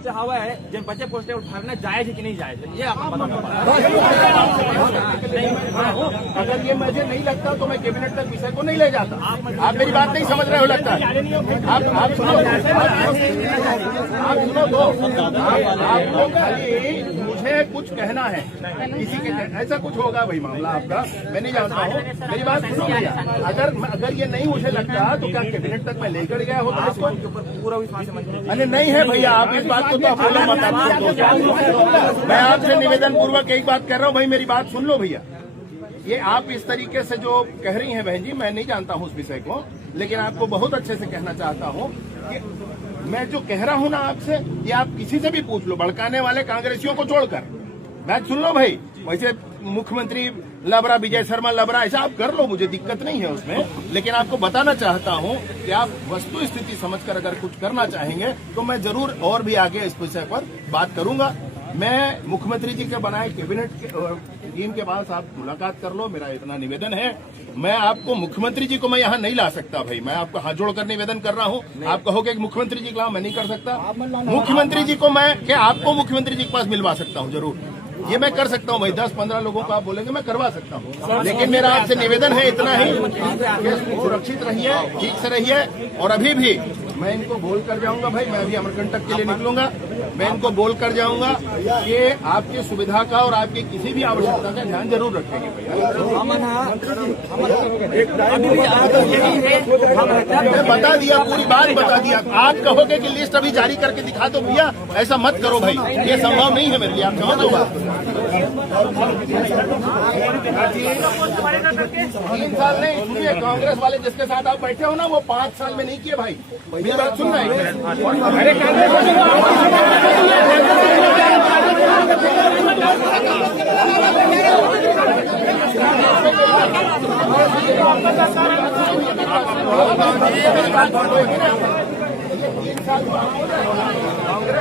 चाहवा है जिन बच्चे पोस्टर उठाना जायज है कि नहीं जायज है, ये आप बताना। अगर ये मुझे नहीं लगता तो मैं कैबिनेट तक विषय को नहीं ले जाता। आप मेरी बात नहीं समझ रहे हो लगता है। आप सुनो तो आप लोग खाली मुझे कुछ कहना है, किसी के ऐसा कुछ होगा भाई मामला आपका, मैं नहीं जानता हूँ। मेरी बात सुनो भैया, अगर ये नहीं मुझे लगता तो क्या कैबिनेट तक मैं लेकर गया होता इसको? पूरा विश्वास है। अरे नहीं है भैया, आप इस बात को तो अपोलो मत आप। मैं आपसे निवेदन पूर्वक एक बात कर रहा हूँ भाई, मेरी बात सुन लो भैया। ये आप इस तरीके से जो कह रही हैं बहन जी, मैं नहीं जानता हूँ उस विषय को, लेकिन आपको बहुत अच्छे से कहना चाहता हूँ कि मैं जो कह रहा हूँ ना आपसे, ये आप किसी से भी पूछ लो, भड़काने वाले कांग्रेसियों को छोड़कर। बात सुन लो भाई, वैसे मुख्यमंत्री लबरा, विजय शर्मा लबरा, ऐसा आप कर लो, मुझे दिक्कत नहीं है उसमें, लेकिन आपको बताना चाहता हूं कि आप वस्तु स्थिति समझकर अगर कुछ करना चाहेंगे तो मैं जरूर और भी आगे इस विषय पर बात करूंगा। मैं मुख्यमंत्री जी के बनाए कैबिनेट टीम के पास आप मुलाकात कर लो, मेरा इतना निवेदन है। मैं आपको मुख्यमंत्री जी को मैं यहाँ नहीं ला सकता भाई, मैं आपको हाथ जोड़कर निवेदन कर रहा हूँ। आप कहोगे कि मुख्यमंत्री जी के लाओ, मैं नहीं कर सकता। मुख्यमंत्री जी को मैं क्या आपको मुख्यमंत्री जी के पास मिलवा सकता हूँ, जरूर ये मैं कर सकता हूँ भाई। 10-15 लोगों को आप बोलेंगे मैं करवा सकता हूँ, लेकिन मेरा आपसे निवेदन है इतना ही कि सुरक्षित रहिए, ठीक से रहिए। और अभी भी मैं इनको बोल कर जाऊंगा भाई, मैं अभी अमरकंटक के लिए निकलूंगा, मैं इनको बोल कर जाऊंगा कि आपकी सुविधा का और आपकी किसी भी आवश्यकता का ध्यान जरूर रखेंगे भैया। बता दिया, पूरी बात बता दिया। आप कहोगे कि लिस्ट अभी जारी करके दिखा दो भैया, ऐसा मत करो भाई, ये संभव नहीं है मेरे लिए, आप समझ लो बात। 3 साल नहीं, सुनिए, कांग्रेस वाले जिसके साथ आप बैठे हो ना, वो 5 साल में नहीं किए भाई। मेरी बात सुन रहे हैं? अरे कांग्रेस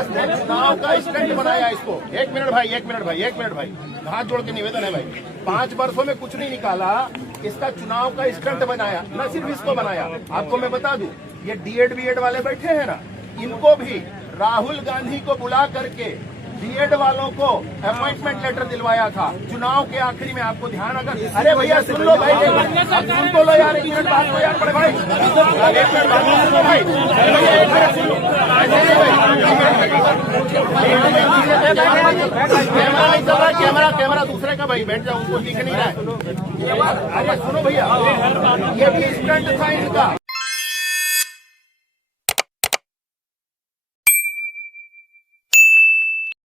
ने चुनाव का स्टंट बनाया इसको। एक मिनट भाई, हाथ जोड़ के निवेदन है भाई। 5 वर्षों में कुछ नहीं निकाला, इसका चुनाव का स्टंट बनाया। न सिर्फ इसको बनाया, आपको मैं बता दूं, ये डीएड बीएड वाले बैठे हैं ना, इनको भी राहुल गांधी को बुला करके बीएड वालों को अपॉइंटमेंट लेटर दिलवाया था चुनाव के आखिरी में। आपको ध्यान अगर, अरे भैया सुन लो भाई, सुन तो लो यार, एक मिनट बात को यार, बड़े भाई, एक मिनट बात सुन लो भाई, भैया एक मिनट सुन लो। कैमरा नहीं चल रहा, कैमरा दूसरे का भाई, बैठ जाओ, उनको दिख नहीं रहा है। अरे सुनो भैया, ये भी स्टंट था इनका,